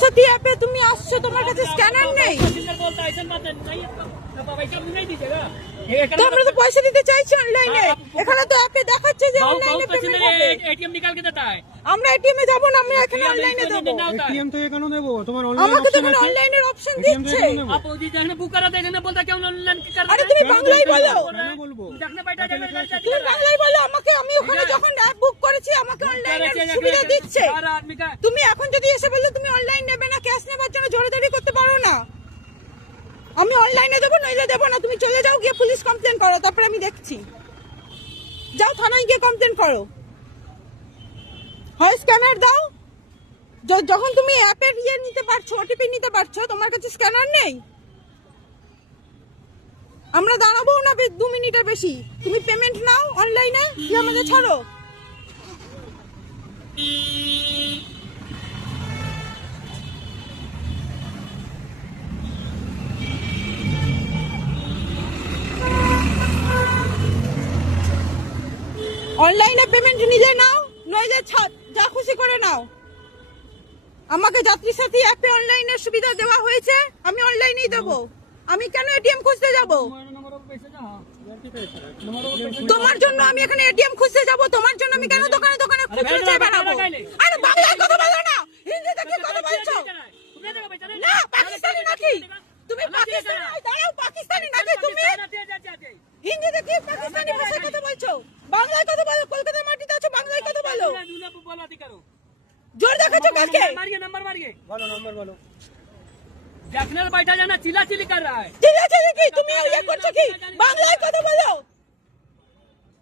সাথী অ্যাপে তুমি আসছো, তোমার কাছে স্ক্যানার নেই। তোমরা তো পয়সা দিতে চাইছো অনলাইনে, এখানে তো অ্যাপে দেখাচ্ছে যে অনলাইনে পেমেন্ট হবে। एटीएम निकाल के देता है। আমরা এটিএম এ যাব না, আমরা এখানে অনলাইনে দেব। एटीएम तो ये কেন দেব? তোমার অনলাইন আমাকে তো এখানে অনলাইনের অপশন দিচ্ছে। आप वो जी देखने बुक करा देखने बोलता क्या ऑनलाइन कर रहा है। আরে তুমি বাংলায় বলো, বলবো देखने बैठा जाएगा তুমি বাংলায় বলো আমাকে। আমি ওখানে যখন অ্যাপ বুক করেছি আমাকে অনলাইনের সুবিধা দিচ্ছে। हर आदमी का তুমি এখন যদি এসে বললে তুমি অনলাইন নেবে না, ক্যাশ নেবার জন্য জোরাজোরি করতে পারো না। আমি অনলাইনে দেবো নইলে দেবো না। তুমি চলে যাও, গিয়ে পুলিশ কমপ্লেন করো, তারপরে আমি দেখছি। যাও থানায় গিয়ে কমপ্লেন করো। হয় স্ক্যানার দাও। যখন তুমি অ্যাপের ইয়ে নিতে পারছো, ওটিপি নিতে পারছো, তোমার কাছে স্ক্যানার নেই। আমরা দাঁড়াবো না 2 মিনিটের বেশি। তুমি পেমেন্ট নাও অনলাইনে, দিয়ে আমাদের ছাড়ো। অনলাইনে পেমেন্ট নিজে নাও, নইলে যা খুশি করে নাও। আমাকে যাত্রী সাথী অ্যাপে অনলাইনের সুবিধা দেওয়া হয়েছে, আমি অনলাইনেই দেবো। আমি কেন এটিএম খুঁজতে যাব? তোমার জন্য আমি এখানে এটিএম খুঁজতে যাব? তোমার জন্য আমি কেন দোকানে দোকানে খুচরো চেয়ে বেড়াবো? আরে বাংলায় কথা বলো না, হিন্দিতে কি কথা বলছো? না, পাকিস্তানি নাকি তুমি? পাকিস্তানি দাঁড়াও, পাকিস্তানি নাকি তুমি? হিন্দিতে কি পাকিস্তানি ভাষায় কথা বলছো? বাংলায় কথা বলো। কলকাতার মাটিতে আছো, বাংলায় কথা বলো। জোর দেখাচ্ছো কাকে? नंबर मारिए বলো নাম্বার বলো। देखने बैठा जाना चिल्ला चिल्ली कर रहा है। চিল্লাচিল্লি কি? তুমি ইয়ে করছো কি? বাংলায় কথা বলো।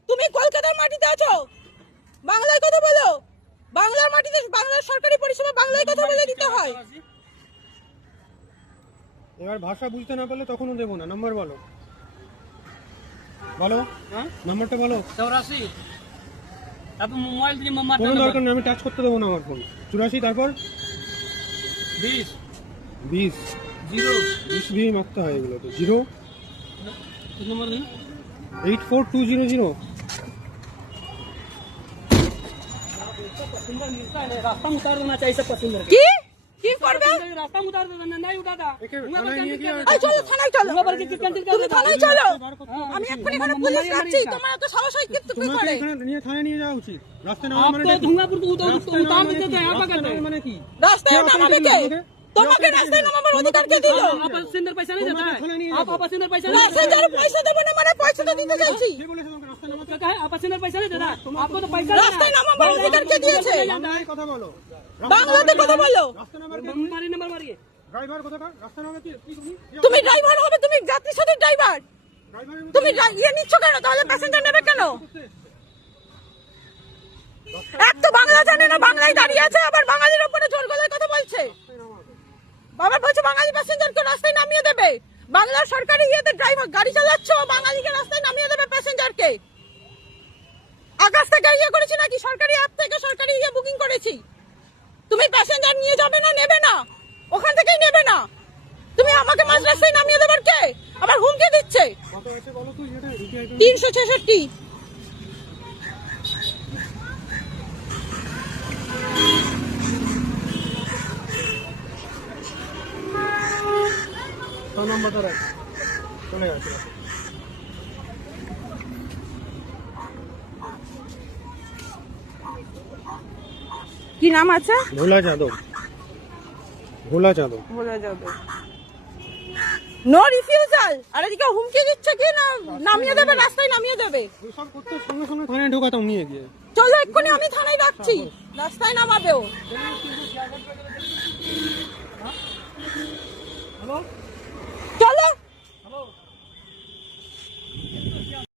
তুমি কলকাতার মাটিতে আছো, বাংলায় কথা বলো। বাংলার মাটিতে বাংলার সরকারি পরিষেবা বাংলায় কথা বলে দিতে হয়। এবার ভাষা বুঝতে না পারলে তখনও দেবো না। নাম্বার বলো, বলো নাম্বারটা বলো। 84 अब मोबाइल দিয়ে মামা কোনো দরকার নেই, আমি টাচ করতে দেবো না আমার ফোন। 84 তারপর 20 20 0 20 দিয়ে মারতে হয় এগুলো তো। 0 नंबर देना 84200। सुंदर मिलता है, रास्ता में उतार देना चाहिए सब पैसेंजर কি কি করবে? रास्ता में उतार देना नहीं उठाता। এই চলো থানায় চলো। তুমি থানায় চলো। আমি এক্ষুনি এখানে পুলিশ রাখছি। তোমার এত সাহস হয় কি তুমি তোমাকে করে? এখানে নিয়ে থানায় নিয়ে যাওয়া উচিত। রাস্তায় নামা आप মানে तो धुआंपुर को उतार देते हैं, आप क्या करते हैं? মানে কি? রাস্তায় নামাবে কে? তোমাকে রাস্তায় নামাবার অধিকার কে দিল? आप पैसेंजर पैसा नहीं देता है, आप पैसेंजर पैसा नहीं রাস্তায় যারা পয়সা দেবে না মানে পয়সা তো দিতে চাইছি। কে বলেছে তোমাকে রাস্তায় নামাতে? देता है, आप पैसेंजर पैसा नहीं देता, आपको तो पैसा রাস্তায় নামাবার অধিকার কে দিয়েছে? বাংলায় কথা বলো। বাংলাতে কথা বলো। রাস্তা নামার কে? मारिए नंबर मारिए। ড্রাইভার কোথাকার? রাস্তা নামা কি? তুমি ড্রাইভার হবে, তুমি যাত্রী সাথী ড্রাইভার। ড্রাইভারের তুমি ইয়ে নিচ্ছ কেন? তাহলে প্যাসেঞ্জার নেবে কেন? এক তো বাংলা জানে না, বাংলায় দাঁড়িয়ে আছে, আবার বাঙালির উপরে জোর গলায় কথা বলছে। বাবা বলছে বাঙালি প্যাসেঞ্জারকে রাস্তায় নামিয়ে দেবে। বাংলার সরকারি ইয়েতে ড্রাইভার গাড়ি চালাচ্ছ, বাঙালিকে রাস্তায় নামিয়ে দেবে প্যাসেঞ্জারকে। আকাশ থেকে ইয়ে করেছি নাকি? সরকারি অ্যাপ থেকে সরকারি ইয়ে বুকিং করেছি। তুমি প্যাসেঞ্জার নিয়ে যাবে না, নেবে না, ওখান থেকেই নেবে না। তুমি আমাকে মাঝ রাস্তায় নামিয়ে দেবার কে? আবার হুমকি দিচ্ছে। কত আছে বলো তো? এটা 366। নাম্বারটা রাখ, চলে আসে। কি নাম আছে? ভোলা যাদব। ভোলা যাদব। বলে যাবে। No refusal. আর এদিকে হুমকি দিচ্ছে কি না নামিয়ে দেবে, রাস্তায় নামিয়ে দেবে। এসব করতে সঙ্গে সঙ্গে থানায় ঢোকাতাম নিয়ে গিয়ে। চলো এক্ষুনি আমি থানায় রাখছি, রাস্তায় নামাবেও। চলো